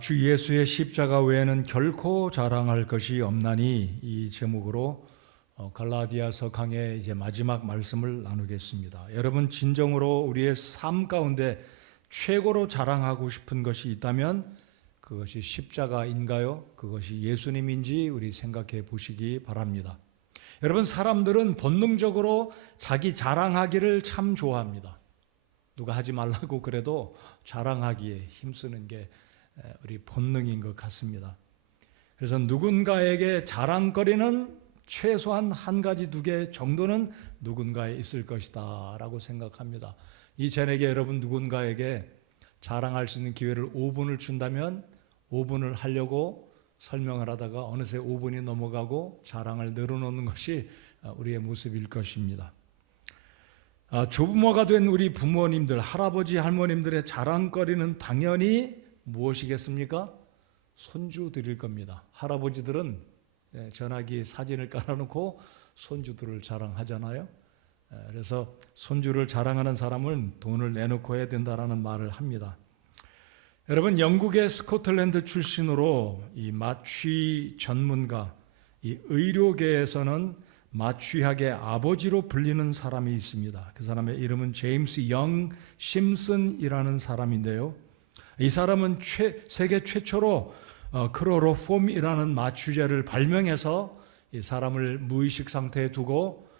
주 예수의 십자가 외에는 결코 자랑할 것이 없나니, 이 제목으로 갈라디아서 강의 이제 마지막 말씀을 나누겠습니다. 여러분, 진정으로 우리의 삶 가운데 최고로 자랑하고 싶은 것이 있다면 그것이 십자가인가요? 그것이 예수님인지 우리 생각해 보시기 바랍니다. 여러분, 사람들은 본능적으로 자기 자랑하기를 참 좋아합니다. 누가 하지 말라고 그래도 자랑하기에 힘쓰는 게 우리 본능인 것 같습니다. 그래서 누군가에게 자랑거리는 최소한 한 가지, 두 개 정도는 누군가에 있을 것이다 라고 생각합니다. 저에게 여러분 누군가에게 자랑할 수 있는 기회를 5분을 준다면 5분을 하려고 설명을 하다가 어느새 5분이 넘어가고 자랑을 늘어놓는 것이 우리의 모습일 것입니다. 조부모가 된 우리 부모님들, 할아버지, 할머님들의 자랑거리는 당연히 무엇이겠습니까? 손주 드릴 겁니다. 할아버지들은 전화기 사진을 깔아놓고 손주들을 자랑하잖아요. 그래서 손주를 자랑하는 사람은 돈을 내놓고 해야 된다라는 말을 합니다. 여러분, 영국의 스코틀랜드 출신으로 이 마취 전문가, 이 의료계에서는 마취학의 아버지로 불리는 사람이 있습니다. 그 사람의 이름은 제임스 영 심슨이라는 사람인데요. 이 사람은 세계 최초로 클로로폼이라는 마취제를 발명해서 이 사람을 무의식 상태에 두고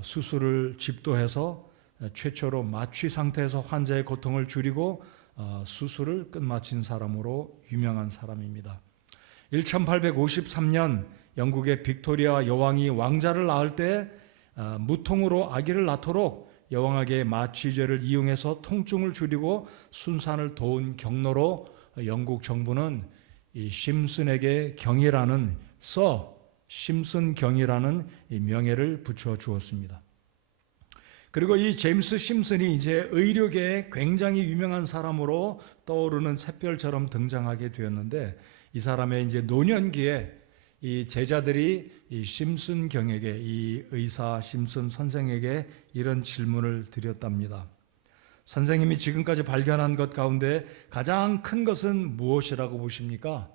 수술을 집도해서 최초로 마취 상태에서 환자의 고통을 줄이고 수술을 끝마친 사람으로 유명한 사람입니다. 1853년 영국의 빅토리아 여왕이 왕자를 낳을 때 무통으로 아기를 낳도록 여왕에게 마취제를 이용해서 통증을 줄이고 순산을 도운 경로로 영국 정부는 이 심슨에게 경이라는 심슨 경이라는 이 명예를 붙여 주었습니다. 그리고 이 제임스 심슨이 이제 의료계에 굉장히 유명한 사람으로 떠오르는 샛별처럼 등장하게 되었는데, 이 사람의 이제 노년기에 이 제자들이 이 심슨 경에게, 이 의사 심슨 선생에게 이런 질문을 드렸답니다. 선생님이 지금까지 발견한 것 가운데 가장 큰 것은 무엇이라고 보십니까?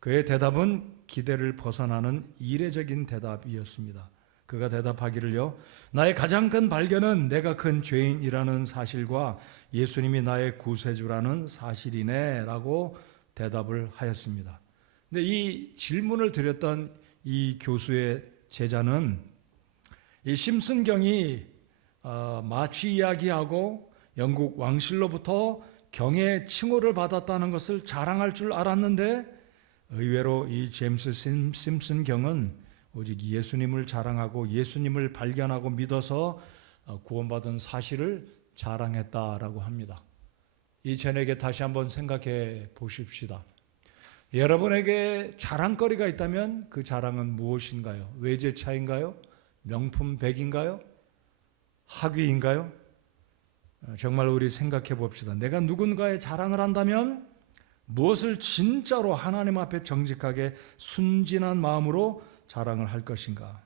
그의 대답은 기대를 벗어나는 이례적인 대답이었습니다. 그가 대답하기를요, 나의 가장 큰 발견은 내가 큰 죄인이라는 사실과 예수님이 나의 구세주라는 사실이네 라고 대답을 하였습니다. 근데 이 질문을 드렸던 이 교수의 제자는 이 심슨경이 마취 이야기하고 영국 왕실로부터 경의 칭호를 받았다는 것을 자랑할 줄 알았는데, 의외로 이 제임스 심슨경은 오직 예수님을 자랑하고 예수님을 발견하고 믿어서 구원받은 사실을 자랑했다라고 합니다. 이 전에게 다시 한번 생각해 보십시다. 여러분에게 자랑거리가 있다면 그 자랑은 무엇인가요? 외제차인가요? 명품 백인가요? 학위인가요? 정말 우리 생각해 봅시다. 내가 누군가의 자랑을 한다면 무엇을 진짜로 하나님 앞에 정직하게 순진한 마음으로 자랑을 할 것인가?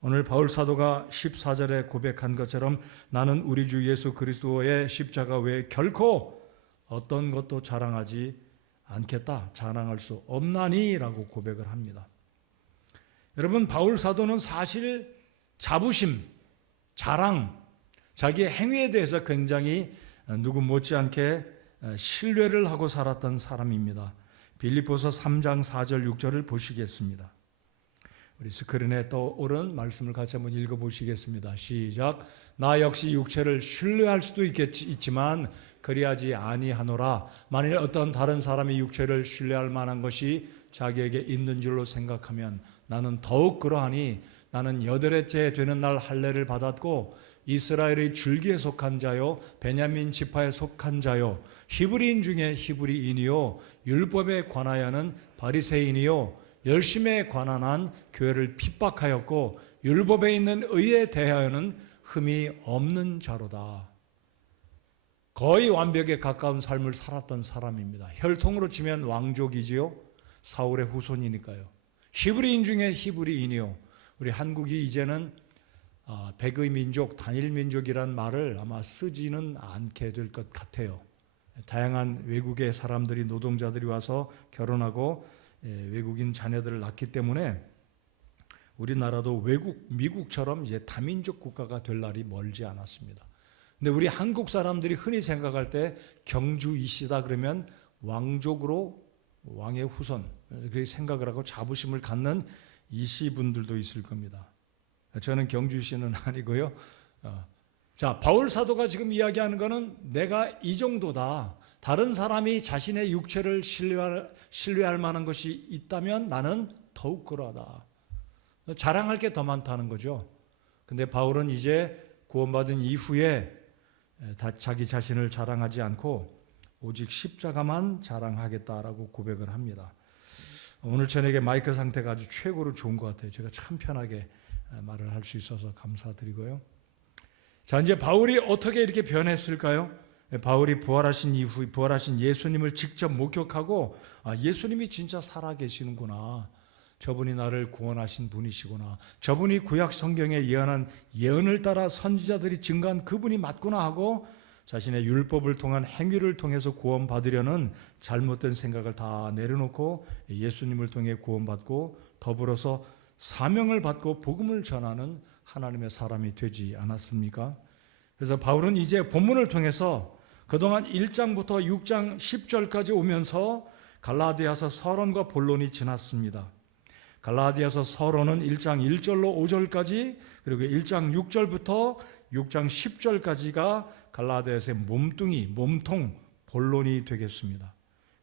오늘 바울 사도가 14절에 고백한 것처럼 나는 우리 주 예수 그리스도의 십자가 외에 결코 어떤 것도 자랑하지 않겠다, 자랑할 수 없나니 라고 고백을 합니다. 여러분, 바울 사도는 사실 자부심, 자랑, 자기의 행위에 대해서 굉장히 누구 못지않게 신뢰를 하고 살았던 사람입니다. 빌립보서 3장 4절 6절을 보시겠습니다. 우리 스크린에 떠오른 말씀을 같이 한번 읽어보시겠습니다. 시작. 나 역시 육체를 신뢰할 수도 있지만 그리하지 아니하노라. 만일 어떤 다른 사람이 육체를 신뢰할 만한 것이 자기에게 있는 줄로 생각하면 나는 더욱 그러하니 나는 여덟째 되는 날 할례를 받았고 이스라엘의 줄기에 속한 자요 베냐민 지파에 속한 자요 히브리인 중에 히브리인이요 율법에 관하여는 바리새인이요 열심에 관한 한 교회를 핍박하였고 율법에 있는 의에 대하여는 흠이 없는 자로다. 거의 완벽에 가까운 삶을 살았던 사람입니다. 혈통으로 치면 왕족이지요. 사울의 후손이니까요. 히브리인 중에 히브리인이요. 우리 한국이 이제는 백의 민족, 단일 민족이란 말을 아마 쓰지는 않게 될 것 같아요. 다양한 외국의 사람들이 노동자들이 와서 결혼하고 외국인 자녀들을 낳기 때문에 우리나라도 미국처럼 이제 다민족 국가가 될 날이 멀지 않았습니다. 근데 우리 한국 사람들이 흔히 생각할 때 경주 이씨다 그러면 왕족으로 왕의 후손 그렇게 생각을 하고 자부심을 갖는 이씨 분들도 있을 겁니다. 저는 경주 이씨는 아니고요. 자, 바울 사도가 지금 이야기하는 것은 내가 이 정도다. 다른 사람이 자신의 육체를 신뢰할 만한 것이 있다면 나는 더욱 그러하다. 자랑할 게 더 많다는 거죠. 근데 바울은 이제 구원받은 이후에 자기 자신을 자랑하지 않고 오직 십자가만 자랑하겠다라고 고백을 합니다. 오늘 저녁에 마이크 상태가 아주 최고로 좋은 것 같아요. 제가 참 편하게 말을 할 수 있어서 감사드리고요. 자, 이제 바울이 어떻게 이렇게 변했을까요? 바울이 부활하신 이후 부활하신 예수님을 직접 목격하고 예수님이 진짜 살아계시는구나. 저분이 나를 구원하신 분이시구나. 저분이 구약 성경에 예언한 예언을 따라 선지자들이 증거한 그분이 맞구나 하고 자신의 율법을 통한 행위를 통해서 구원받으려는 잘못된 생각을 다 내려놓고 예수님을 통해 구원받고 더불어서 사명을 받고 복음을 전하는 하나님의 사람이 되지 않았습니까? 그래서 바울은 이제 본문을 통해서 그동안 1장부터 6장 10절까지 오면서 갈라디아서 서론과 본론이 지났습니다. 갈라디아서 서론은 1장 1절로 5절까지 그리고 1장 6절부터 6장 10절까지가 갈라디아서의 몸통 본론이 되겠습니다.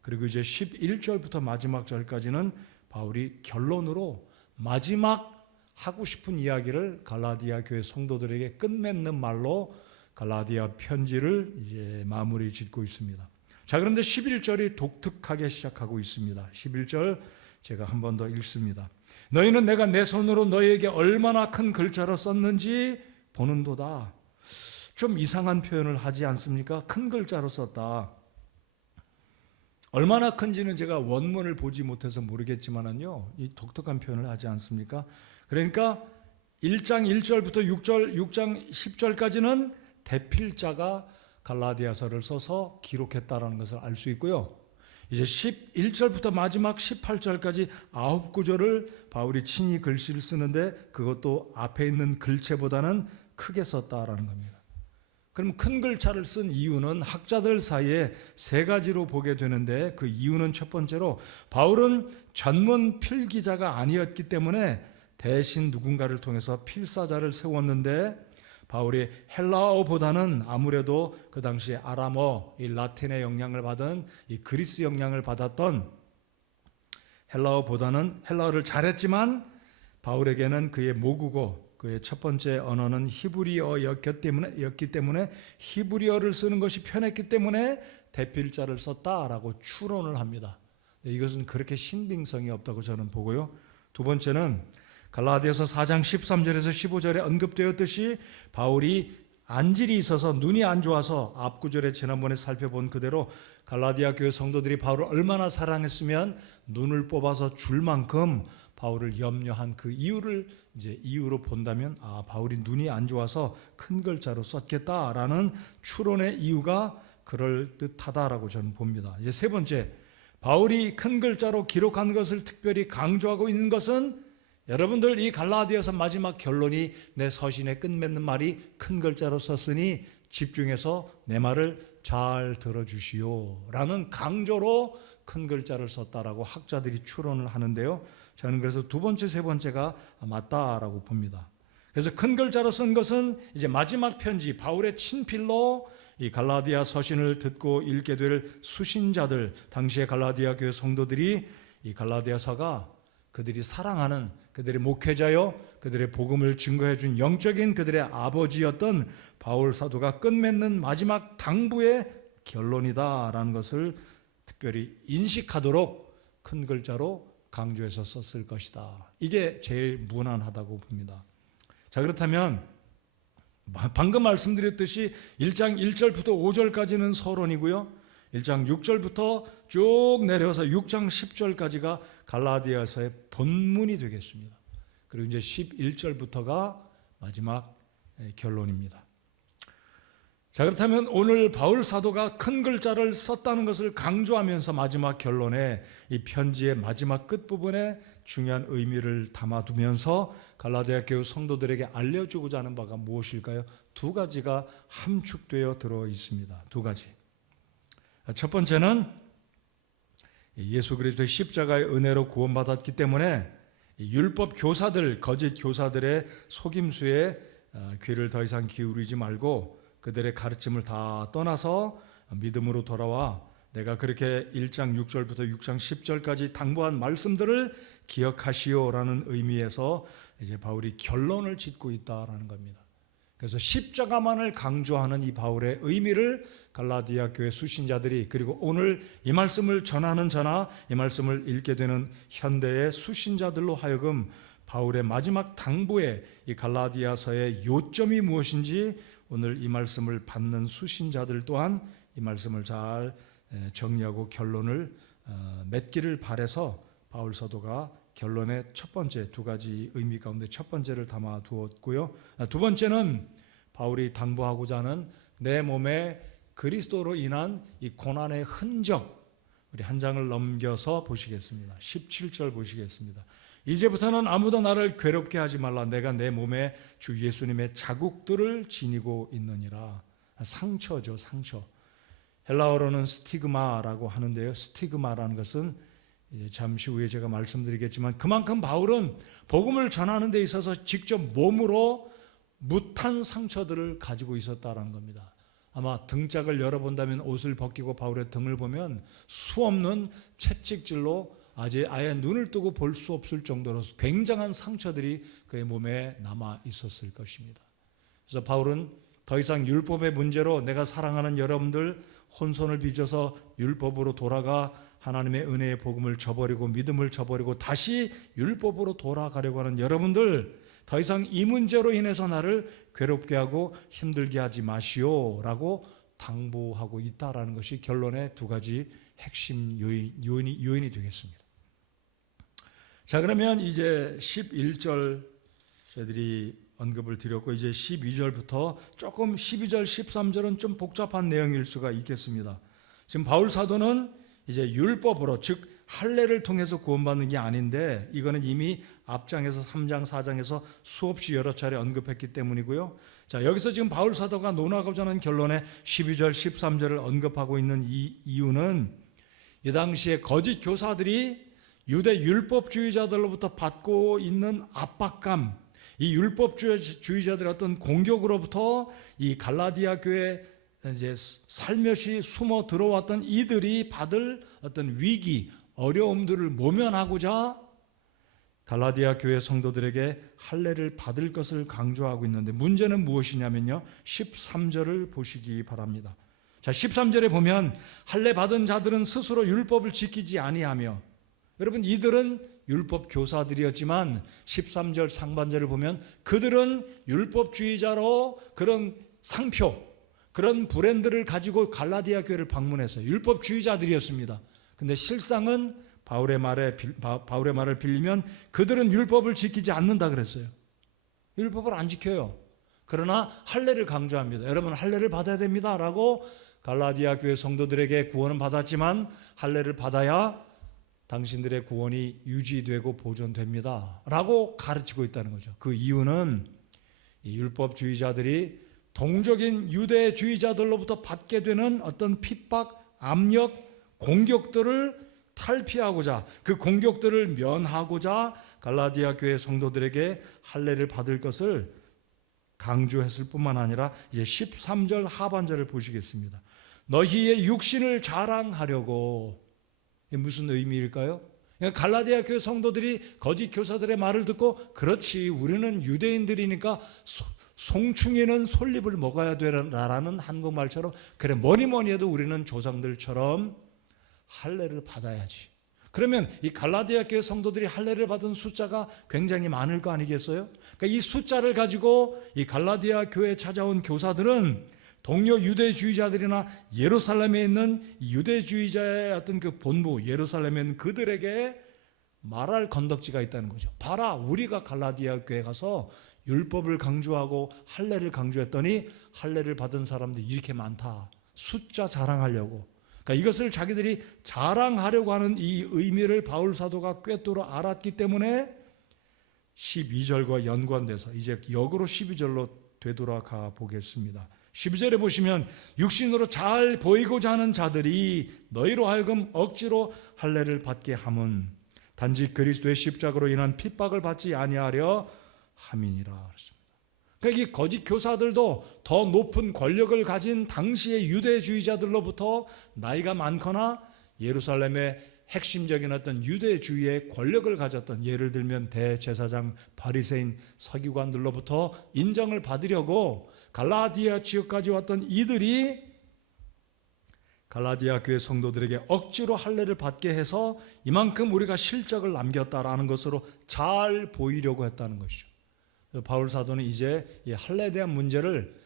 그리고 이제 11절부터 마지막 절까지는 바울이 결론으로 마지막 하고 싶은 이야기를 갈라디아 교회 성도들에게 끝맺는 말로 갈라디아 편지를 이제 마무리 짓고 있습니다. 자, 그런데 11절이 독특하게 시작하고 있습니다. 11절 제가 한 번 더 읽습니다. 너희는 내가 내 손으로 너희에게 얼마나 큰 글자로 썼는지 보는도다. 좀 이상한 표현을 하지 않습니까? 큰 글자로 썼다. 얼마나 큰지는 제가 원문을 보지 못해서 모르겠지만은요, 이 독특한 표현을 하지 않습니까? 그러니까 1장 1절부터 6장 10절까지는 대필자가 갈라디아서를 써서 기록했다라는 것을 알 수 있고요. 이제 11절부터 마지막 18절까지 9구절을 바울이 친히 글씨를 쓰는데 그것도 앞에 있는 글체보다는 크게 썼다라는 겁니다. 그럼 큰 글자를 쓴 이유는 학자들 사이에 세 가지로 보게 되는데 그 이유는 첫 번째로 바울은 전문 필기자가 아니었기 때문에 대신 누군가를 통해서 필사자를 세웠는데 바울이 헬라어보다는 아무래도 그 당시에 아람어, 이 라틴의 영향을 받은 이 그리스 영향을 받았던 헬라어를 잘했지만 바울에게는 그의 모국어, 그의 첫 번째 언어는 히브리어였기 때문에 히브리어를 쓰는 것이 편했기 때문에 대필자를 썼다라고 추론을 합니다. 이것은 그렇게 신빙성이 없다고 저는 보고요. 두 번째는 갈라디아서 4장 13절에서 15절에 언급되었듯이 바울이 안질이 있어서 눈이 안 좋아서 앞구절에 지난번에 살펴본 그대로 갈라디아 교회 성도들이 바울을 얼마나 사랑했으면 눈을 뽑아서 줄 만큼 바울을 염려한 그 이유를 이제 이유로 본다면 바울이 눈이 안 좋아서 큰 글자로 썼겠다라는 추론의 이유가 그럴 듯하다라고 저는 봅니다. 이제 세 번째, 바울이 큰 글자로 기록한 것을 특별히 강조하고 있는 것은 여러분들 이 갈라디아서 마지막 결론이 내 서신의 끝맺는 말이 큰 글자로 썼으니 집중해서 내 말을 잘 들어주시오 라는 강조로 큰 글자를 썼다라고 학자들이 추론을 하는데요. 저는 그래서 두 번째, 세 번째가 맞다라고 봅니다. 그래서 큰 글자로 쓴 것은 이제 마지막 편지 바울의 친필로 이 갈라디아 서신을 듣고 읽게 될 수신자들, 당시의 갈라디아 교회 성도들이 이 갈라디아서가 그들이 사랑하는 그들의 목회자요, 그들의 복음을 증거해 준 영적인 그들의 아버지였던 바울 사도가 끝맺는 마지막 당부의 결론이다라는 것을 특별히 인식하도록 큰 글자로 강조해서 썼을 것이다. 이게 제일 무난하다고 봅니다. 자, 그렇다면 방금 말씀드렸듯이 1장 1절부터 5절까지는 서론이고요. 1장 6절부터 쭉 내려서 6장 10절까지가 갈라디아서의 본문이 되겠습니다. 그리고 이제 11절부터가 마지막 결론입니다. 자, 그렇다면 오늘 바울 사도가 큰 글자를 썼다는 것을 강조하면서 마지막 결론에 이 편지의 마지막 끝부분에 중요한 의미를 담아두면서 갈라디아 교회 성도들에게 알려주고자 하는 바가 무엇일까요? 두 가지가 함축되어 들어 있습니다. 두 가지. 첫 번째는 예수 그리스도의 십자가의 은혜로 구원받았기 때문에 율법 교사들, 거짓 교사들의 속임수에 귀를 더 이상 기울이지 말고 그들의 가르침을 다 떠나서 믿음으로 돌아와 내가 그렇게 1장 6절부터 6장 10절까지 당부한 말씀들을 기억하시오라는 의미에서 이제 바울이 결론을 짓고 있다라는 겁니다. 그래서 십자가만을 강조하는 이 바울의 의미를 갈라디아 교회 수신자들이, 그리고 오늘 이 말씀을 전하는 저나 이 말씀을 읽게 되는 현대의 수신자들로 하여금 바울의 마지막 당부에 이 갈라디아서의 요점이 무엇인지 오늘 이 말씀을 받는 수신자들 또한 이 말씀을 잘 정리하고 결론을 맺기를 바라서 바울 사도가 결론의 첫 번째 두 가지 의미 가운데 첫 번째를 담아 두었고요. 두 번째는 바울이 당부하고자 하는 내 몸에 그리스도로 인한 이 고난의 흔적, 우리 한 장을 넘겨서 보시겠습니다. 17절 보시겠습니다. 이제부터는 아무도 나를 괴롭게 하지 말라. 내가 내 몸에 주 예수님의 자국들을 지니고 있느니라. 상처죠, 상처. 헬라어로는 스티그마라고 하는데요. 스티그마라는 것은 이제 잠시 후에 제가 말씀드리겠지만 그만큼 바울은 복음을 전하는 데 있어서 직접 몸으로 무탄 상처들을 가지고 있었다라는 겁니다. 아마 등짝을 열어본다면 옷을 벗기고 바울의 등을 보면 수없는 채찍질로 아예 눈을 뜨고 볼 수 없을 정도로 굉장한 상처들이 그의 몸에 남아 있었을 것입니다. 그래서 바울은 더 이상 율법의 문제로 내가 사랑하는 여러분들 혼선을 빚어서 율법으로 돌아가 하나님의 은혜의 복음을 저버리고 믿음을 저버리고 다시 율법으로 돌아가려고 하는 여러분들, 더 이상 이 문제로 인해서 나를 괴롭게 하고 힘들게 하지 마시오라고 당부하고 있다라는 것이 결론의 두 가지 핵심 요인이 되겠습니다. 자, 그러면 이제 11절 저희들이 언급을 드렸고 이제 12절부터 조금 12절 13절은 좀 복잡한 내용일 수가 있겠습니다. 지금 바울 사도는 이제 율법으로, 즉 할례를 통해서 구원받는 게 아닌데 이거는 이미 앞장에서 3장 4장에서 수없이 여러 차례 언급했기 때문이고요. 자, 여기서 지금 바울 사도가 논하고자 하는 결론에 12절 13절을 언급하고 있는 이 이유는 이 당시에 거짓 교사들이 유대 율법주의자들로부터 받고 있는 압박감, 이 율법주의자들의 어떤 공격으로부터 이 갈라디아 교회 이제 살며시 숨어 들어왔던 이들이 받을 어떤 위기, 어려움들을 모면하고자 갈라디아 교회 성도들에게 할례를 받을 것을 강조하고 있는데 문제는 무엇이냐면요, 13절을 보시기 바랍니다. 자, 13절에 보면 할례 받은 자들은 스스로 율법을 지키지 아니하며, 여러분 이들은 율법 교사들이었지만 13절 상반절을 보면 그들은 율법주의자로 그런 상표, 그런 브랜드를 가지고 갈라디아 교회를 방문했어요. 율법주의자들이었습니다. 근데 실상은 바울의 말을 빌리면 그들은 율법을 지키지 않는다 그랬어요. 율법을 안 지켜요. 그러나 할례를 강조합니다. 여러분 할례를 받아야 됩니다라고 갈라디아 교회 성도들에게 구원은 받았지만 할례를 받아야 당신들의 구원이 유지되고 보존됩니다 라고 가르치고 있다는 거죠. 그 이유는 이 율법주의자들이 동적인 유대주의자들로부터 받게 되는 어떤 핍박, 압력, 공격들을 탈피하고자, 그 공격들을 면하고자 갈라디아 교회 성도들에게 할례를 받을 것을 강조했을 뿐만 아니라 이제 13절 하반절을 보시겠습니다. 너희의 육신을 자랑하려고, 이게 무슨 의미일까요? 그러니까 갈라디아 교회 성도들이 거짓 교사들의 말을 듣고 그렇지 우리는 유대인들이니까 송충이는 솔잎을 먹어야 되라라는 한국말처럼 그래 뭐니 해도 우리는 조상들처럼 할례를 받아야지. 그러면 이 갈라디아 교회 성도들이 할례를 받은 숫자가 굉장히 많을 거 아니겠어요? 그러니까 이 숫자를 가지고 이 갈라디아 교회에 찾아온 교사들은 동료 유대주의자들이나 예루살렘에 있는 유대주의자의 어떤 그 본부 예루살렘에 있는 그들에게 말할 건덕지가 있다는 거죠. 봐라, 우리가 갈라디아 교회 가서 율법을 강조하고 할례를 강조했더니 할례를 받은 사람들이 이렇게 많다. 숫자 자랑하려고. 그러니까 이것을 자기들이 자랑하려고 하는 이 의미를 바울 사도가 꿰뚫어 알았기 때문에 12절과 연관돼서 이제 역으로 12절로 되돌아가 보겠습니다. 12절에 보시면 육신으로 잘 보이고자 하는 자들이 너희로 하여금 억지로 할례를 받게 함은 단지 그리스도의 십자가로 인한 핍박을 받지 아니하려 함이니라 그랬습니다. 그러니까 이 거짓 교사들도 더 높은 권력을 가진 당시의 유대주의자들로부터 나이가 많거나 예루살렘의 핵심적인 어떤 유대주의의 권력을 가졌던, 예를 들면 대제사장, 바리새인, 서기관들로부터 인정을 받으려고 갈라디아 지역까지 왔던 이들이 갈라디아 교회 성도들에게 억지로 할례를 받게 해서 이만큼 우리가 실적을 남겼다라는 것으로 잘 보이려고 했다는 것이죠. 바울 사도는 이제 이 할례에 대한 문제를,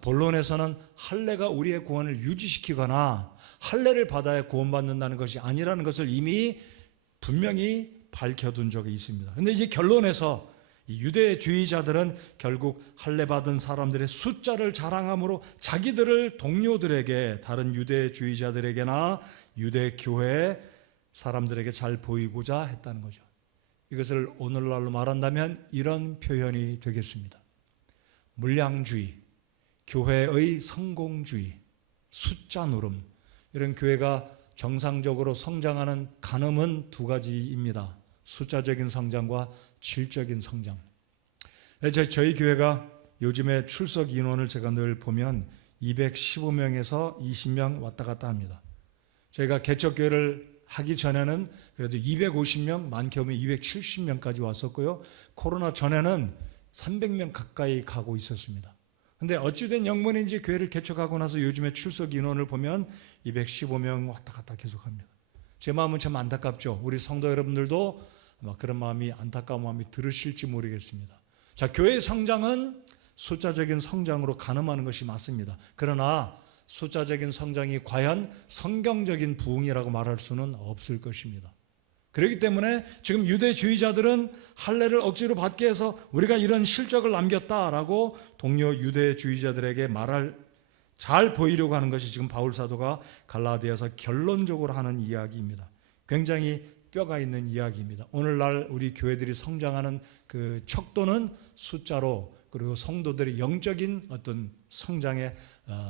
본론에서는 할례가 우리의 구원을 유지시키거나 할례를 받아야 구원받는다는 것이 아니라는 것을 이미 분명히 밝혀둔 적이 있습니다. 그런데 이제 결론에서 이 유대주의자들은 결국 할례 받은 사람들의 숫자를 자랑함으로 자기들을 동료들에게, 다른 유대주의자들에게나 유대교회 사람들에게 잘 보이고자 했다는 거죠. 이것을 오늘날로 말한다면 이런 표현이 되겠습니다. 물량주의, 교회의 성공주의, 숫자 노름, 이런 교회가 정상적으로 성장하는 간음은 두 가지입니다. 숫자적인 성장과 질적인 성장. 저희 교회가 요즘에 출석 인원을 제가 늘 보면 215명에서 20명 왔다 갔다 합니다. 저희가 개척교회를 하기 전에는 그래도 250명, 많게 오면 270명까지 왔었고요. 코로나 전에는 300명 가까이 가고 있었습니다. 근데 어찌된 영문인지 교회를 개척하고 나서 요즘에 출석 인원을 보면 215명 왔다 갔다 계속합니다. 제 마음은 참 안타깝죠. 우리 성도 여러분들도 아마 그런 마음이, 안타까운 마음이 들으실지 모르겠습니다. 교회의 성장은 숫자적인 성장으로 가늠하는 것이 맞습니다. 그러나 숫자적인 성장이 과연 성경적인 부흥이라고 말할 수는 없을 것입니다. 그렇기 때문에 지금 유대주의자들은 할례를 억지로 받게 해서 우리가 이런 실적을 남겼다라고 동료 유대주의자들에게 잘 보이려고 하는 것이 지금 바울 사도가 갈라디아서 결론적으로 하는 이야기입니다. 굉장히 뼈가 있는 이야기입니다. 오늘날 우리 교회들이 성장하는 그 척도는 숫자로, 그리고 성도들의 영적인 어떤 성장의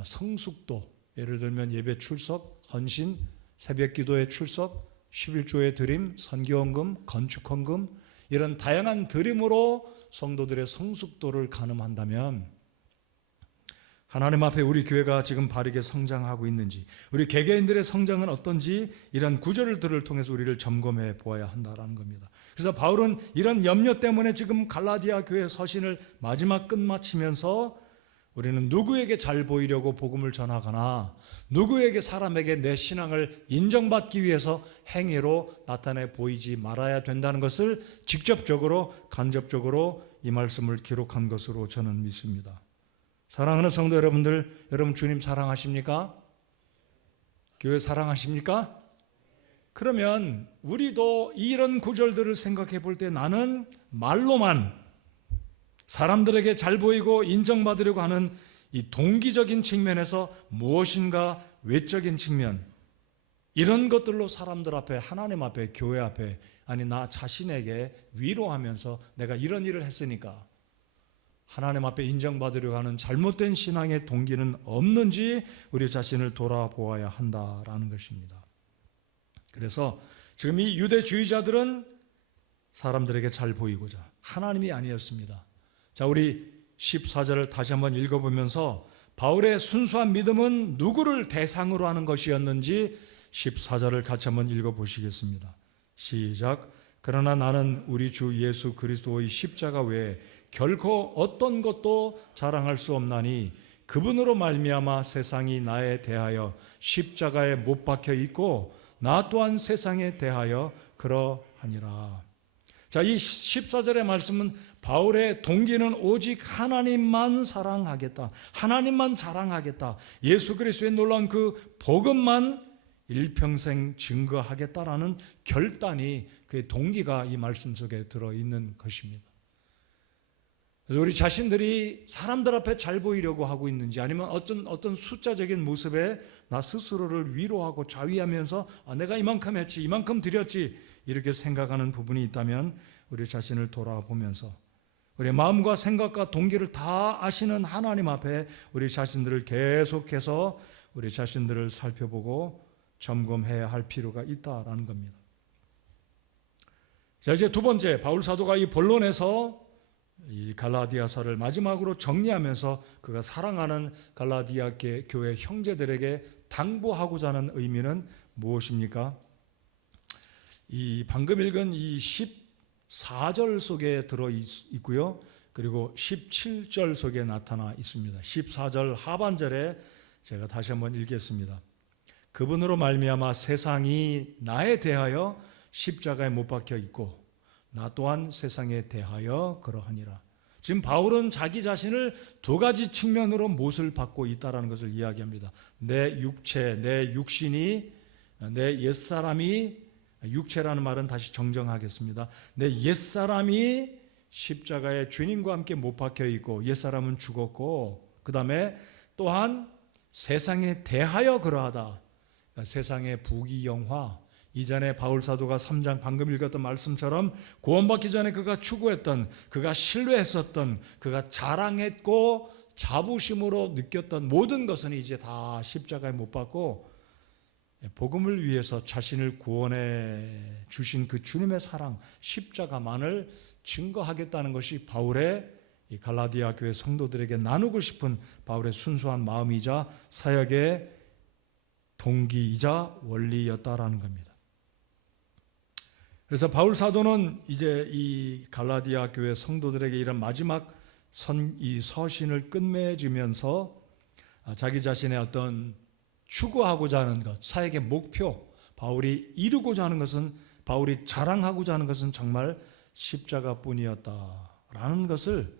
성숙도, 예를 들면 예배 출석, 헌신, 새벽 기도의 출석, 11조의 드림, 선교헌금, 건축헌금, 이런 다양한 드림으로 성도들의 성숙도를 가늠한다면 하나님 앞에 우리 교회가 지금 바르게 성장하고 있는지, 우리 개개인들의 성장은 어떤지, 이런 구절들을 통해서 우리를 점검해 보아야 한다는 겁니다. 그래서 바울은 이런 염려 때문에 지금 갈라디아 교회 서신을 마지막 끝마치면서 우리는 누구에게 잘 보이려고 복음을 전하거나 누구에게, 사람에게 내 신앙을 인정받기 위해서 행위로 나타내 보이지 말아야 된다는 것을 직접적으로, 간접적으로 이 말씀을 기록한 것으로 저는 믿습니다. 사랑하는 성도 여러분들, 여러분 주님 사랑하십니까? 교회 사랑하십니까? 그러면 우리도 이런 구절들을 생각해 볼 때 나는 말로만 사람들에게 잘 보이고 인정받으려고 하는 이 동기적인 측면에서 무엇인가 외적인 측면, 이런 것들로 사람들 앞에, 하나님 앞에, 교회 앞에, 아니 나 자신에게 위로하면서 내가 이런 일을 했으니까 하나님 앞에 인정받으려고 하는 잘못된 신앙의 동기는 없는지 우리 자신을 돌아보아야 한다라는 것입니다. 그래서 지금 이 유대주의자들은 사람들에게 잘 보이고자, 하나님이 아니었습니다. 우리 14절을 다시 한번 읽어보면서 바울의 순수한 믿음은 누구를 대상으로 하는 것이었는지 14절을 같이 한번 읽어보시겠습니다. 시작. 그러나 나는 우리 주 예수 그리스도의 십자가 외에 결코 어떤 것도 자랑할 수 없나니 그분으로 말미암아 세상이 나에 대하여 십자가에 못 박혀 있고 나 또한 세상에 대하여 그러하니라. 이 14절의 말씀은 바울의 동기는 오직 하나님만 사랑하겠다, 하나님만 자랑하겠다, 예수 그리스도의 놀라운 그 복음만 일평생 증거하겠다라는 결단이, 그 동기가 이 말씀 속에 들어있는 것입니다. 그래서 우리 자신들이 사람들 앞에 잘 보이려고 하고 있는지, 아니면 어떤 숫자적인 모습에 나 스스로를 위로하고 자위하면서 내가 이만큼 했지, 이만큼 드렸지, 이렇게 생각하는 부분이 있다면 우리 자신을 돌아보면서 우리의 마음과 생각과 동기를 다 아시는 하나님 앞에 우리 자신들을 계속해서 우리 자신들을 살펴보고 점검해야 할 필요가 있다라는 겁니다. 자, 이제 두 번째, 바울 사도가 이 본론에서 이 갈라디아서를 마지막으로 정리하면서 그가 사랑하는 갈라디아 교회 형제들에게 당부하고자 하는 의미는 무엇입니까? 이 방금 읽은 이 14절 속에 들어 있고요. 그리고 17절 속에 나타나 있습니다. 14절 하반절에 제가 다시 한번 읽겠습니다. 그분으로 말미암아 세상이 나에 대하여 십자가에 못 박혀 있고 나 또한 세상에 대하여 그러하니라. 지금 바울은 자기 자신을 두 가지 측면으로 못을 받고 있다는 것을 이야기합니다. 내 육체, 내 육신이, 내 옛사람이, 육체라는 말은 다시 정정하겠습니다. 내 옛사람이 십자가에 주님과 함께 못 박혀 있고 옛사람은 죽었고, 그 다음에 또한 세상에 대하여 그러하다. 그러니까 세상의 부귀영화, 이전에 바울 사도가 3장 방금 읽었던 말씀처럼 구원받기 전에 그가 추구했던, 그가 신뢰했었던, 그가 자랑했고 자부심으로 느꼈던 모든 것은 이제 다 십자가에 못 박고 복음을 위해서 자신을 구원해 주신 그 주님의 사랑, 십자가만을 증거하겠다는 것이 바울의 이 갈라디아 교회 성도들에게 나누고 싶은 바울의 순수한 마음이자 사역의 동기이자 원리였다라는 겁니다. 그래서 바울 사도는 이제 이 갈라디아 교회 성도들에게 이런 마지막 이 서신을 끝맺으면서 자기 자신의 어떤 추구하고자 하는 것, 사역의 목표, 바울이 이루고자 하는 것은, 바울이 자랑하고자 하는 것은 정말 십자가뿐이었다라는 것을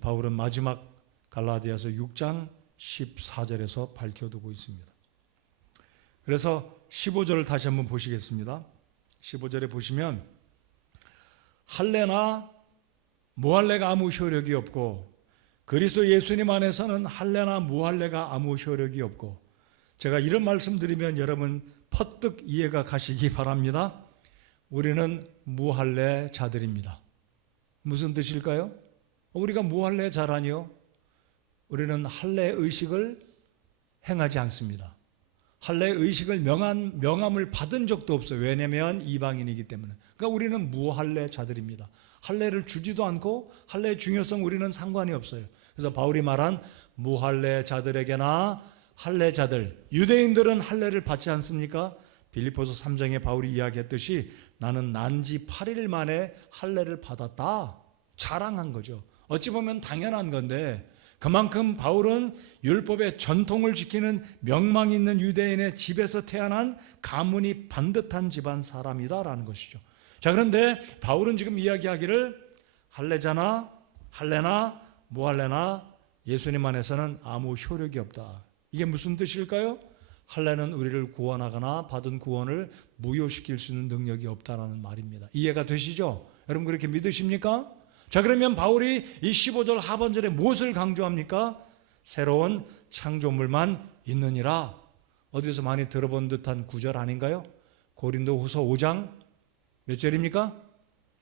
바울은 마지막 갈라디아서 6장 14절에서 밝혀두고 있습니다. 그래서 15절을 다시 한번 보시겠습니다. 15절에 보시면 할례나 무할례가 아무 효력이 없고 그리스도 예수님 안에서는 할례나 무할례가 아무 효력이 없고, 제가 이런 말씀 드리면 여러분 퍼뜩 이해가 가시기 바랍니다. 우리는 무할례자들입니다. 무슨 뜻일까요? 우리가 무할례자라니요? 우리는 할례 의식을 행하지 않습니다. 할례 의식을 명함을 받은 적도 없어요. 왜냐하면 이방인이기 때문에. 그러니까 우리는 무할례자들입니다. 할례를 주지도 않고 할례의 중요성 우리는 상관이 없어요. 그래서 바울이 말한 무할례자들에게나 할례자들, 유대인들은 할례를 받지 않습니까? 빌립보서 3장에 바울이 이야기했듯이 나는 난지 8일 만에 할례를 받았다. 자랑한 거죠. 어찌 보면 당연한 건데 그만큼 바울은 율법의 전통을 지키는 명망 있는 유대인의 집에서 태어난 가문이 반듯한 집안 사람이다라는 것이죠. 자, 그런데 바울은 지금 이야기하기를 할례나 무할례나 예수님 안에서는 아무 효력이 없다. 이게 무슨 뜻일까요? 할례는 우리를 구원하거나 받은 구원을 무효시킬 수 있는 능력이 없다라는 말입니다. 이해가 되시죠? 여러분 그렇게 믿으십니까? 자, 그러면 바울이 이 15절 하반절에 무엇을 강조합니까? 새로운 창조물만 있느니라. 어디서 많이 들어본 듯한 구절 아닌가요? 고린도후서 5장 몇 절입니까?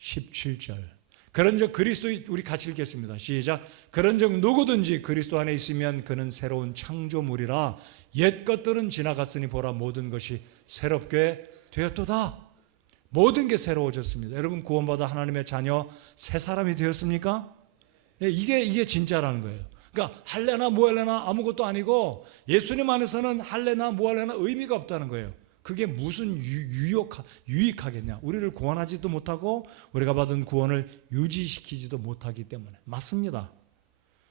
17절. 그런즉 그리스도, 우리 같이 읽겠습니다. 시작. 그런즉 누구든지 그리스도 안에 있으면 그는 새로운 창조물이라. 옛 것들은 지나갔으니 보라 모든 것이 새롭게 되었도다. 모든 게 새로워졌습니다. 여러분 구원받아 하나님의 자녀 새 사람이 되었습니까? 이게 진짜라는 거예요. 그러니까 할례나 무할례나 아무것도 아니고 예수님 안에서는 할례나 무할례나 의미가 없다는 거예요. 그게 무슨 유익하겠냐? 우리를 구원하지도 못하고 우리가 받은 구원을 유지시키지도 못하기 때문에. 맞습니다.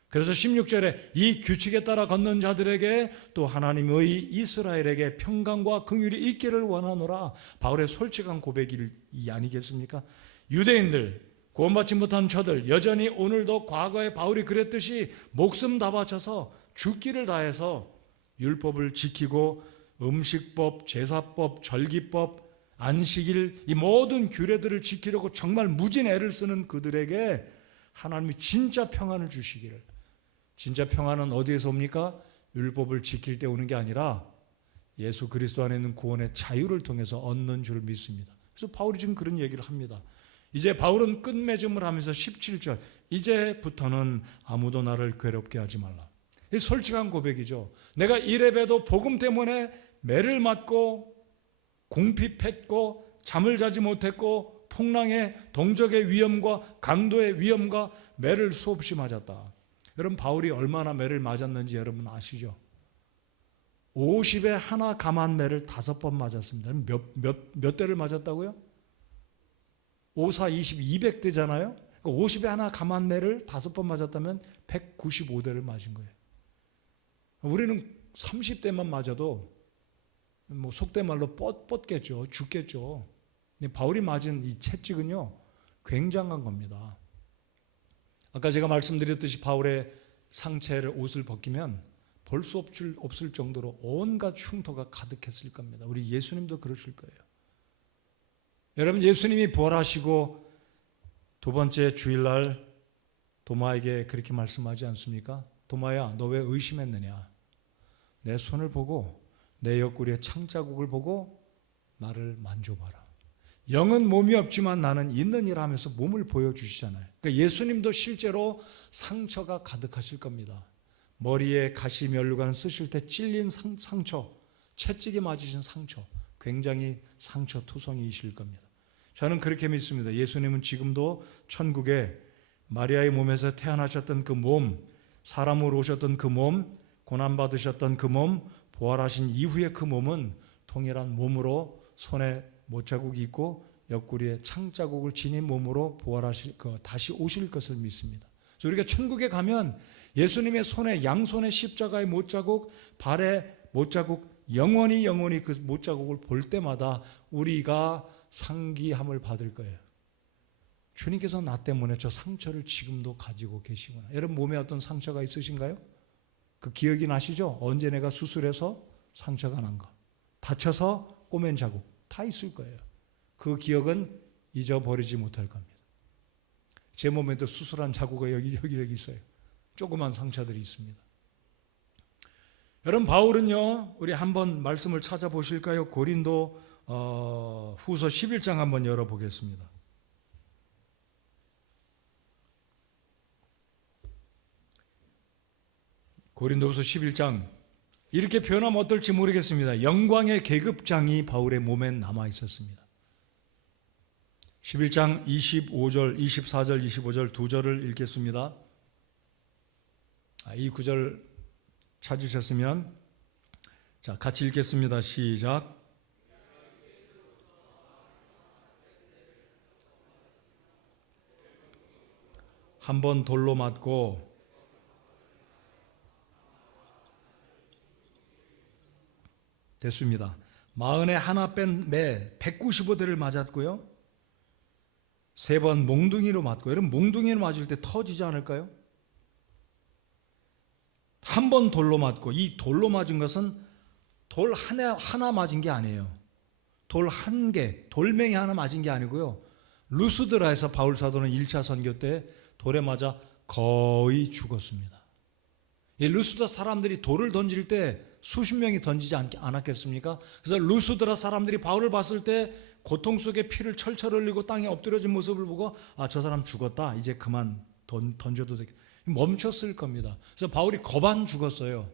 그래서 16절에 이 규칙에 따라 걷는 자들에게 또 하나님의 이스라엘에게 평강과 긍휼이 있기를 원하노라. 바울의 솔직한 고백이 아니겠습니까? 유대인들, 구원받지 못한 저들, 여전히 오늘도 과거에 바울이 그랬듯이 목숨 다 바쳐서 죽기를 다해서 율법을 지키고 음식법, 제사법, 절기법, 안식일, 이 모든 규례들을 지키려고 정말 무진 애를 쓰는 그들에게 하나님이 진짜 평안을 주시기를. 진짜 평안은 어디에서 옵니까? 율법을 지킬 때 오는 게 아니라 예수 그리스도 안에 있는 구원의 자유를 통해서 얻는 줄 믿습니다. 그래서 바울이 지금 그런 얘기를 합니다. 이제 바울은 끝맺음을 하면서 17절, 이제부터는 아무도 나를 괴롭게 하지 말라. 이 솔직한 고백이죠. 내가 이래봬도 복음 때문에 매를 맞고 궁핍했고 잠을 자지 못했고 풍랑의 동적의 위험과 강도의 위험과 매를 수없이 맞았다. 여러분, 바울이 얼마나 매를 맞았는지 여러분 아시죠? 50에 하나 감한 매를 5번 맞았습니다. 몇 대를 맞았다고요? 5, 4, 20, 200대잖아요. 50에 하나 감한 매를 5번 맞았다면 195대를 맞은 거예요. 우리는 30대만 맞아도 뭐 속된 말로 뻗겠죠. 죽겠죠. 근데 바울이 맞은 이 채찍은요, 굉장한 겁니다. 아까 제가 말씀드렸듯이 바울의 상체를 옷을 벗기면 볼 수 없을 정도로 온갖 흉터가 가득했을 겁니다. 우리 예수님도 그러실 거예요. 여러분, 예수님이 부활하시고 두 번째 주일날 도마에게 그렇게 말씀하지 않습니까? 도마야, 너 왜 의심했느냐? 내 손을 보고 내 옆구리에 창자국을 보고 나를 만져봐라. 영은 몸이 없지만 나는 있느니라 하면서 몸을 보여주시잖아요. 그러니까 예수님도 실제로 상처가 가득하실 겁니다. 머리에 가시 면류관 쓰실 때 찔린 상처, 채찍에 맞으신 상처, 굉장히 상처투성이이실 겁니다. 저는 그렇게 믿습니다. 예수님은 지금도 천국에 마리아의 몸에서 태어나셨던 그 몸, 사람으로 오셨던 그 몸, 고난받으셨던 그 몸, 부활하신 이후의 그 몸은 동일한 몸으로 손에 못자국이 있고 옆구리에 창자국을 지닌 몸으로 다시 오실 것을 믿습니다. 그래서 우리가 천국에 가면 예수님의 손에, 양손에 십자가의 못자국, 발에 못자국, 영원히 그 못자국을 볼 때마다 우리가 상기함을 받을 거예요. 주님께서 나 때문에 저 상처를 지금도 가지고 계시구나. 여러분, 몸에 어떤 상처가 있으신가요? 그 기억이 나시죠? 언제 내가 수술해서 상처가 난가, 다쳐서 꼬맨 자국 다 있을 거예요. 그 기억은 잊어버리지 못할 겁니다. 제 몸에도 수술한 자국이 여기 있어요. 조그만 상처들이 있습니다. 여러분, 바울은요, 우리 한번 말씀을 찾아보실까요? 고린도 후서 11장 한번 열어보겠습니다. 고린도후서 11장, 이렇게 표현하면 어떨지 모르겠습니다. 영광의 계급장이 바울의 몸엔 남아 있었습니다. 11장 25절, 24절, 25절 두 절을 읽겠습니다. 이 구절 찾으셨으면 자, 같이 읽겠습니다. 시작. 한 번 돌로 맞고 됐습니다. 40에 하나 뺀 매 195대를 맞았고요. 3번 몽둥이로 맞고, 여러분 몽둥이로 맞을 때 터지지 않을까요? 한 번 돌로 맞고, 이 돌로 맞은 것은 돌 하나 맞은 게 아니에요. 돌 한 개, 돌멩이 하나 맞은 게 아니고요. 루스드라에서 바울 사도는 1차 선교 때 돌에 맞아 거의 죽었습니다. 이 루스드라 사람들이 돌을 던질 때 수십 명이 던지지 않았겠습니까? 그래서 루스드라 사람들이 바울을 봤을 때 고통 속에 피를 철철 흘리고 땅에 엎드려진 모습을 보고 저 사람 죽었다. 이제 그만 던져도 되겠다. 멈췄을 겁니다. 그래서 바울이 거반 죽었어요.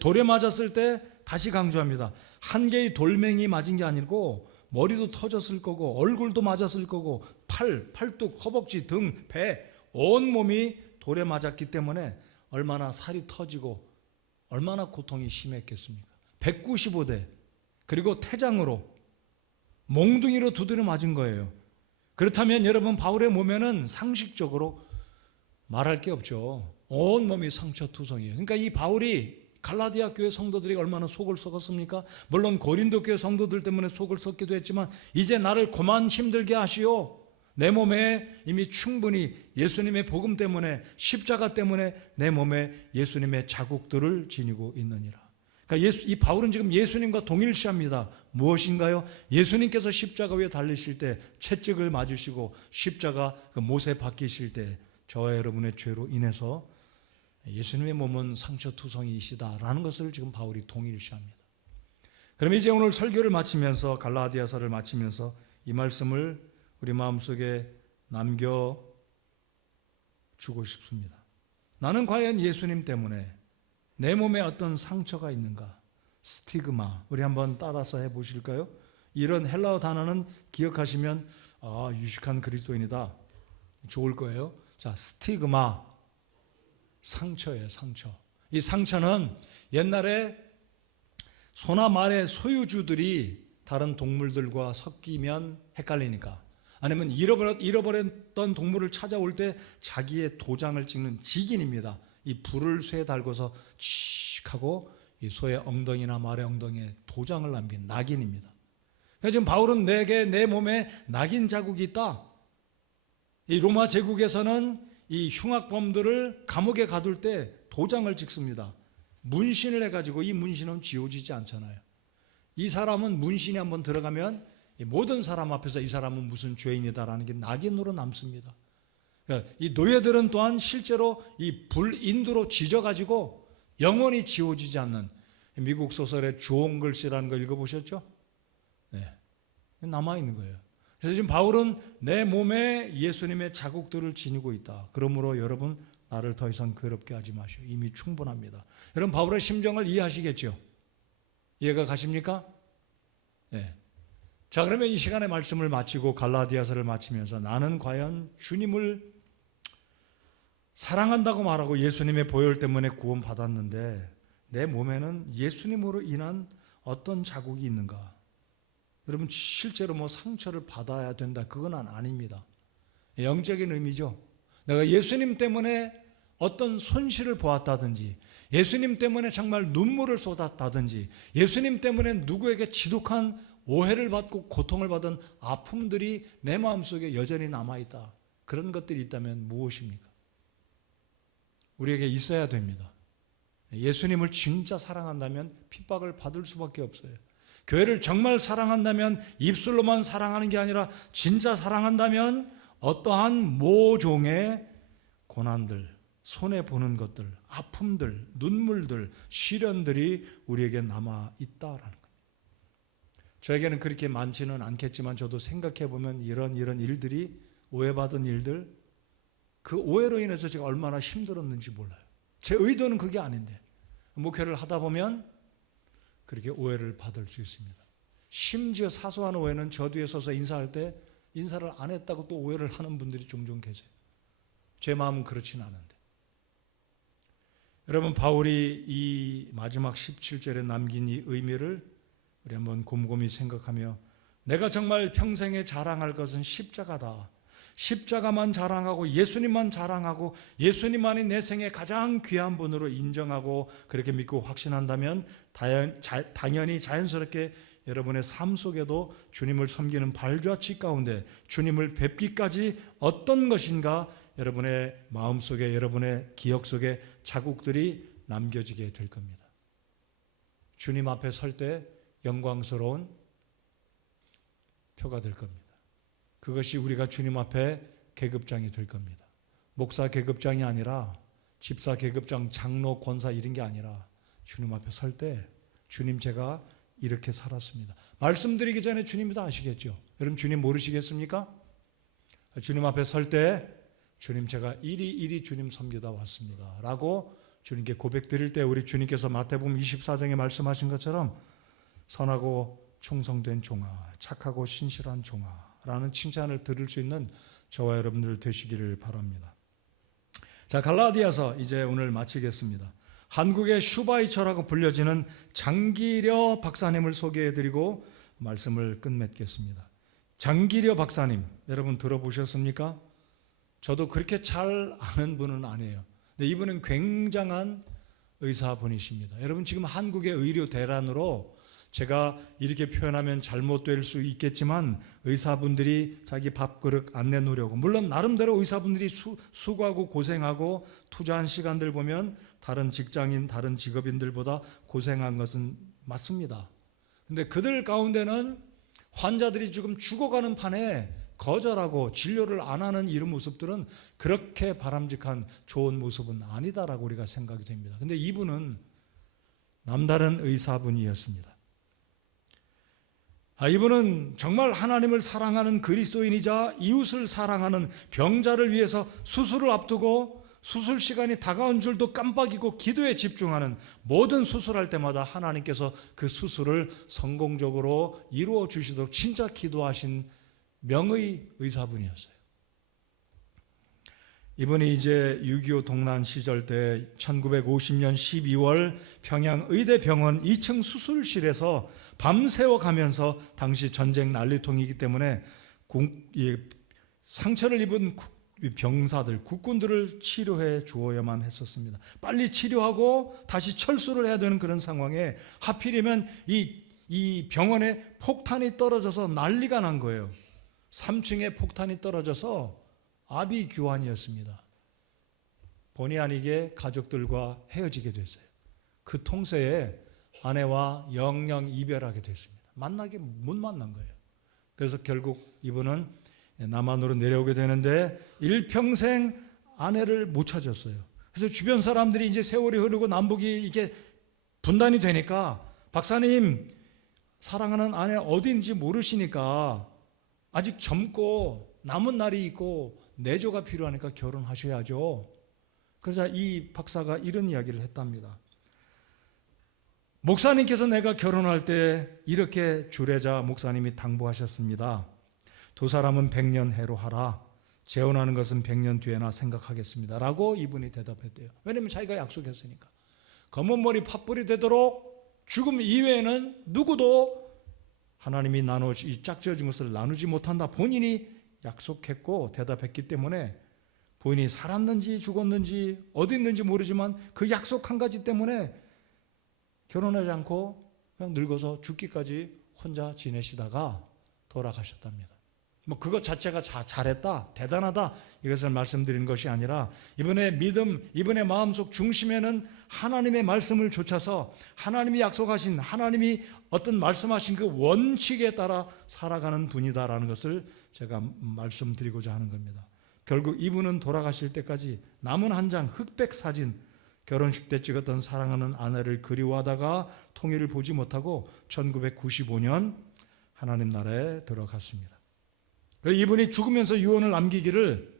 돌에 맞았을 때 다시 강조합니다. 한 개의 돌멩이 맞은 게 아니고 머리도 터졌을 거고 얼굴도 맞았을 거고 팔뚝, 허벅지, 등, 배, 온몸이 돌에 맞았기 때문에 얼마나 살이 터지고 얼마나 고통이 심했겠습니까? 195대, 그리고 태장으로 몽둥이로 두드려 맞은 거예요. 그렇다면 여러분, 바울의 몸에는 상식적으로 말할 게 없죠. 온몸이 상처투성이에요. 그러니까 이 바울이 갈라디아 교회 성도들이 얼마나 속을 썩었습니까? 물론 고린도 교회 성도들 때문에 속을 썩기도 했지만 이제 나를 그만 힘들게 하시오. 내 몸에 이미 충분히 예수님의 복음 때문에, 십자가 때문에 내 몸에 예수님의 자국들을 지니고 있느니라. 그러니까 이 바울은 지금 예수님과 동일시합니다. 무엇인가요? 예수님께서 십자가 위에 달리실 때 채찍을 맞으시고 십자가 그 못에 박히실 때 저와 여러분의 죄로 인해서 예수님의 몸은 상처투성이시다라는 것을 지금 바울이 동일시합니다. 그럼 이제 오늘 설교를 마치면서, 갈라디아서를 마치면서 이 말씀을 우리 마음속에 남겨주고 싶습니다. 나는 과연 예수님 때문에 내 몸에 어떤 상처가 있는가? 스티그마, 우리 한번 따라서 해보실까요? 이런 헬라어 단어는 기억하시면 유식한 그리스도인이다, 좋을 거예요. 자, 스티그마, 상처예요. 상처. 이 상처는 옛날에 소나 말의 소유주들이 다른 동물들과 섞이면 헷갈리니까, 아니면 잃어버렸던 동물을 찾아올 때 자기의 도장을 찍는 직인입니다. 이 불을 쇠에 달고서 칙 하고 이 소의 엉덩이나 말의 엉덩이에 도장을 남긴 낙인입니다. 그러니까 지금 바울은 내 몸에 낙인 자국이 있다. 이 로마 제국에서는 이 흉악범들을 감옥에 가둘 때 도장을 찍습니다. 문신을 해가지고, 이 문신은 지워지지 않잖아요. 이 사람은 문신이 한번 들어가면 모든 사람 앞에서 이 사람은 무슨 죄인이다라는 게 낙인으로 남습니다. 그러니까 이 노예들은 또한 실제로 이 불인두로 지져가지고 영원히 지워지지 않는, 미국 소설의 주홍 글씨라는 거 읽어보셨죠? 네, 남아있는 거예요. 그래서 지금 바울은 내 몸에 예수님의 자국들을 지니고 있다. 그러므로 여러분, 나를 더 이상 괴롭게 하지 마시오. 이미 충분합니다. 여러분, 바울의 심정을 이해하시겠죠? 이해가 가십니까? 네. 자, 그러면 이 시간에 말씀을 마치고 갈라디아서를 마치면서 나는 과연 주님을 사랑한다고 말하고 예수님의 보혈 때문에 구원받았는데 내 몸에는 예수님으로 인한 어떤 자국이 있는가? 여러분, 실제로 상처를 받아야 된다, 그건 아닙니다. 영적인 의미죠. 내가 예수님 때문에 어떤 손실을 보았다든지, 예수님 때문에 정말 눈물을 쏟았다든지, 예수님 때문에 누구에게 지독한 오해를 받고 고통을 받은 아픔들이 내 마음속에 여전히 남아있다. 그런 것들이 있다면 무엇입니까? 우리에게 있어야 됩니다. 예수님을 진짜 사랑한다면 핍박을 받을 수밖에 없어요. 교회를 정말 사랑한다면 입술로만 사랑하는 게 아니라 진짜 사랑한다면 어떠한 모종의 고난들, 손해보는 것들, 아픔들, 눈물들, 시련들이 우리에게 남아있다라는 겁니다. 저에게는 그렇게 많지는 않겠지만 저도 생각해보면 이런 일들이, 오해받은 일들, 그 오해로 인해서 제가 얼마나 힘들었는지 몰라요. 제 의도는 그게 아닌데 목회를 하다 보면 그렇게 오해를 받을 수 있습니다. 심지어 사소한 오해는 저 뒤에 서서 인사할 때 인사를 안 했다고 또 오해를 하는 분들이 종종 계세요. 제 마음은 그렇지는 않은데. 여러분, 바울이 이 마지막 17절에 남긴 이 의미를 우리 한번 곰곰이 생각하며, 내가 정말 평생에 자랑할 것은 십자가다. 십자가만 자랑하고 예수님만 자랑하고 예수님만이 내 생의 가장 귀한 분으로 인정하고 그렇게 믿고 확신한다면 당연히 자연스럽게 여러분의 삶 속에도 주님을 섬기는 발자취 가운데 주님을 뵙기까지 어떤 것인가 여러분의 마음속에, 여러분의 기억 속에 자국들이 남겨지게 될 겁니다. 주님 앞에 설 때 영광스러운 표가 될 겁니다. 그것이 우리가 주님 앞에 계급장이 될 겁니다. 목사 계급장이 아니라 집사 계급장, 장로, 권사 이런 게 아니라 주님 앞에 설 때 주님, 제가 이렇게 살았습니다. 말씀드리기 전에 주님이 다 아시겠죠? 여러분, 주님 모르시겠습니까? 주님 앞에 설 때 주님, 제가 이리 주님 섬기다 왔습니다 라고 주님께 고백드릴 때 우리 주님께서 마태복음 24장에 말씀하신 것처럼 선하고 충성된 종아, 착하고 신실한 종아 라는 칭찬을 들을 수 있는 저와 여러분들 되시기를 바랍니다. 자, 갈라디아서 이제 오늘 마치겠습니다. 한국의 슈바이처라고 불려지는 장기려 박사님을 소개해드리고 말씀을 끝맺겠습니다. 장기려 박사님, 여러분 들어보셨습니까? 저도 그렇게 잘 아는 분은 아니에요. 근데 이분은 굉장한 의사분이십니다. 여러분, 지금 한국의 의료 대란으로 제가 이렇게 표현하면 잘못될 수 있겠지만 의사분들이 자기 밥그릇 안 내놓으려고, 물론 나름대로 의사분들이 수고하고 고생하고 투자한 시간들 보면 다른 직장인, 다른 직업인들보다 고생한 것은 맞습니다. 근데 그들 가운데는 환자들이 지금 죽어가는 판에 거절하고 진료를 안 하는 이런 모습들은 그렇게 바람직한 좋은 모습은 아니다라고 우리가 생각이 됩니다. 근데 이분은 남다른 의사분이었습니다. 이분은 정말 하나님을 사랑하는 그리스도인이자 이웃을 사랑하는 병자를 위해서 수술을 앞두고 수술 시간이 다가온 줄도 깜빡이고 기도에 집중하는, 모든 수술할 때마다 하나님께서 그 수술을 성공적으로 이루어 주시도록 진짜 기도하신 명의 의사분이었어요. 이분이 이제 6.25 동란 시절 때 1950년 12월 평양 의대병원 2층 수술실에서 밤새워 가면서, 당시 전쟁 난리통이기 때문에 상처를 입은 병사들, 국군들을 치료해 주어야만 했었습니다. 빨리 치료하고 다시 철수를 해야 되는 그런 상황에 하필이면 이 병원에 폭탄이 떨어져서 난리가 난 거예요. 3층에 폭탄이 떨어져서 아비규환이었습니다. 본의 아니게 가족들과 헤어지게 됐어요. 그 통세에 아내와 영영 이별하게 됐습니다. 못 만난 거예요. 그래서 결국 이분은 남한으로 내려오게 되는데 일평생 아내를 못 찾았어요. 그래서 주변 사람들이 이제 세월이 흐르고 남북이 이게 분단이 되니까, 박사님 사랑하는 아내 어디인지 모르시니까 아직 젊고 남은 날이 있고 내조가 필요하니까 결혼하셔야죠. 그러자 이 박사가 이런 이야기를 했답니다. 목사님께서 내가 결혼할 때 이렇게 주례자 목사님이 당부하셨습니다. 두 사람은 100년 해로 하라. 재혼하는 것은 100년 뒤에나 생각하겠습니다. 라고 이분이 대답했대요. 왜냐하면 자기가 약속했으니까. 검은 머리 팥불이 되도록 죽음 이외에는 누구도 하나님이 이 짝지어진 것을 나누지 못한다. 본인이 약속했고 대답했기 때문에, 부인이 살았는지 죽었는지 어디 있는지 모르지만 그 약속 한 가지 때문에 결혼하지 않고 그냥 늙어서 죽기까지 혼자 지내시다가 돌아가셨답니다. 그것 자체가 잘했다, 대단하다, 이것을 말씀드리는 것이 아니라, 이분의 믿음, 이분의 마음속 중심에는 하나님의 말씀을 좇아서 하나님이 약속하신, 하나님이 어떤 말씀하신 그 원칙에 따라 살아가는 분이다라는 것을 제가 말씀드리고자 하는 겁니다. 결국 이분은 돌아가실 때까지 남은 한 장 흑백 사진, 결혼식 때 찍었던 사랑하는 아내를 그리워하다가 통일을 보지 못하고 1995년 하나님 나라에 들어갔습니다. 이분이 죽으면서 유언을 남기기를,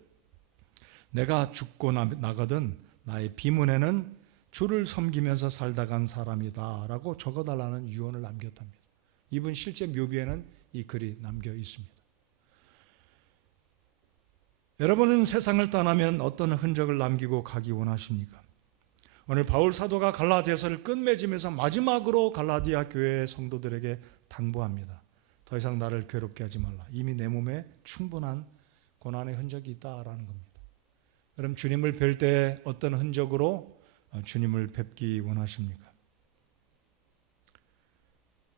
내가 죽고 나거든 나의 비문에는 주를 섬기면서 살다 간 사람이다 라고 적어달라는 유언을 남겼답니다. 이분 실제 묘비에는 이 글이 남겨 있습니다. 여러분은 세상을 떠나면 어떤 흔적을 남기고 가기 원하십니까? 오늘 바울 사도가 갈라디아서를 끝맺으면서 마지막으로 갈라디아 교회 성도들에게 당부합니다. 더 이상 나를 괴롭게 하지 말라. 이미 내 몸에 충분한 고난의 흔적이 있다라는 겁니다. 그럼 주님을 뵐 때 어떤 흔적으로 주님을 뵙기 원하십니까?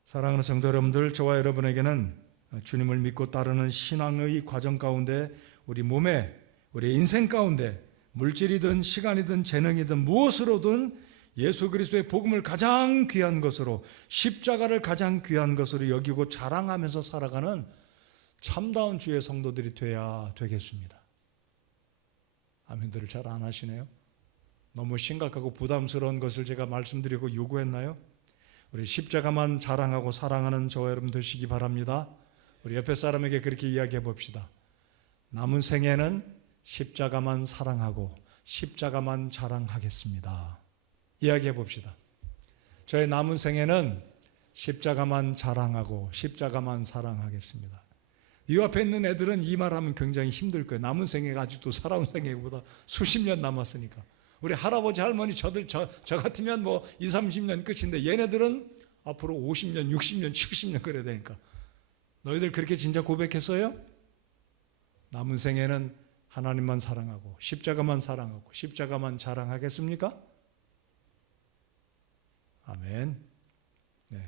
사랑하는 성도 여러분들, 저와 여러분에게는 주님을 믿고 따르는 신앙의 과정 가운데, 우리 몸에, 우리 인생 가운데 물질이든 시간이든 재능이든 무엇으로든 예수 그리스도의 복음을 가장 귀한 것으로, 십자가를 가장 귀한 것으로 여기고 자랑하면서 살아가는 참다운 주의 성도들이 돼야 되겠습니다. 아멘들을 잘 안 하시네요. 너무 심각하고 부담스러운 것을 제가 말씀드리고 요구했나요? 우리 십자가만 자랑하고 사랑하는 저와 여러분 되시기 바랍니다. 우리 옆에 사람에게 그렇게 이야기해 봅시다. 남은 생에는 십자가만 사랑하고 십자가만 자랑하겠습니다. 이야기해 봅시다. 저의 남은 생에는 십자가만 자랑하고 십자가만 사랑하겠습니다. 이 앞에 있는 애들은 이 말하면 굉장히 힘들 거예요. 남은 생애가 아직도 살아온 생애보다 수십 년 남았으니까. 우리 할아버지 할머니 저 같으면 뭐 20, 30년 끝인데, 얘네들은 앞으로 50년, 60년, 70년 그래야 되니까. 너희들 그렇게 진짜 고백했어요? 남은 생애는 하나님만 사랑하고 십자가만 사랑하고 십자가만 자랑하겠습니까? 아멘. 네.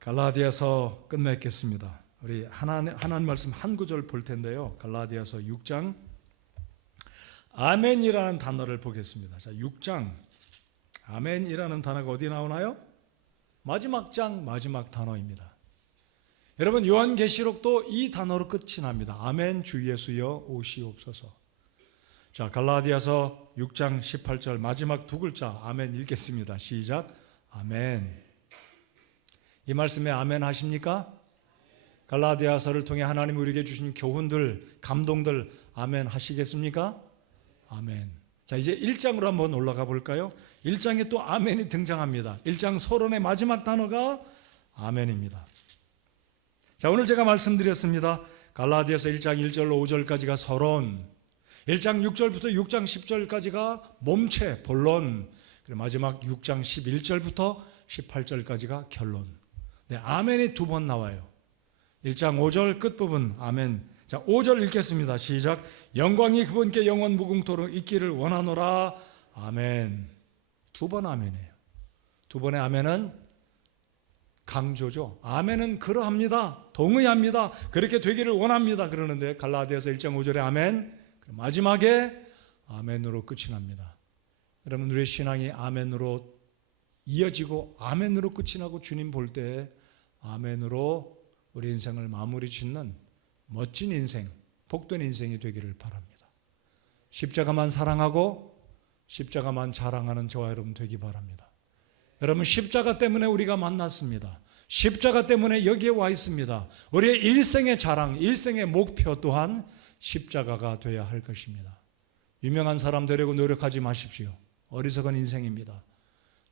갈라디아서 끝맺겠습니다. 우리 하나님 말씀 한 구절 볼 텐데요. 갈라디아서 6장 아멘이라는 단어를 보겠습니다. 자, 6장 아멘이라는 단어가 어디 나오나요? 마지막 장 마지막 단어입니다. 여러분 요한계시록도 이 단어로 끝이 납니다. 아멘 주 예수여 오시옵소서. 자, 갈라디아서 6장 18절 마지막 두 글자 아멘 읽겠습니다. 시작. 아멘. 이 말씀에 아멘 하십니까? 갈라디아서를 통해 하나님 우리에게 주신 교훈들, 감동들 아멘 하시겠습니까? 아멘. 자, 이제 1장으로 한번 올라가 볼까요? 1장에 또 아멘이 등장합니다. 1장 서론의 마지막 단어가 아멘입니다. 자, 오늘 제가 말씀드렸습니다. 갈라디아서 1장 1절로 5절까지가 서론, 1장 6절부터 6장 10절까지가 몸체, 본론, 그리고 마지막 6장 11절부터 18절까지가 결론. 네, 아멘이 두 번 나와요. 1장 5절 끝부분 아멘. 자, 5절 읽겠습니다. 시작. 영광이 그분께 영원 무궁토록 있기를 원하노라. 아멘. 두 번 아멘이에요. 두 번의 아멘은 강조죠. 아멘은 그러합니다. 동의합니다. 그렇게 되기를 원합니다. 그러는데 갈라디아서 1장 5절에 아멘, 마지막에 아멘으로 끝이 납니다. 여러분 우리의 신앙이 아멘으로 이어지고 아멘으로 끝이 나고 주님 볼 때 아멘으로 우리 인생을 마무리 짓는 멋진 인생, 복된 인생이 되기를 바랍니다. 십자가만 사랑하고 십자가만 자랑하는 저와 여러분 되기 바랍니다. 여러분 십자가 때문에 우리가 만났습니다. 십자가 때문에 여기에 와 있습니다. 우리의 일생의 자랑, 일생의 목표 또한 십자가가 되어야 할 것입니다. 유명한 사람 되려고 노력하지 마십시오. 어리석은 인생입니다.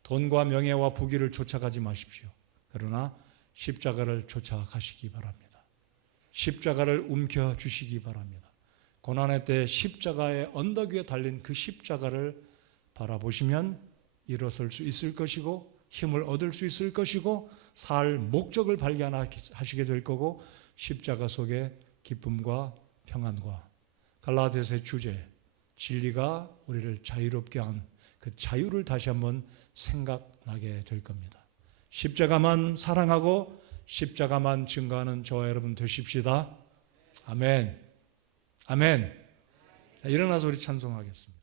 돈과 명예와 부귀를 쫓아가지 마십시오. 그러나 십자가를 쫓아가시기 바랍니다. 십자가를 움켜주시기 바랍니다. 고난의 때 십자가의 언덕 위에 달린 그 십자가를 바라보시면 일어설 수 있을 것이고 힘을 얻을 수 있을 것이고 살 목적을 발견하시게 될 거고 십자가 속에 기쁨과 평안과 갈라디아서의 주제 진리가 우리를 자유롭게 한 그 자유를 다시 한번 생각나게 될 겁니다. 십자가만 사랑하고 십자가만 증거하는 저와 여러분 되십시다. 아멘. 아멘. 자, 일어나서 우리 찬송하겠습니다.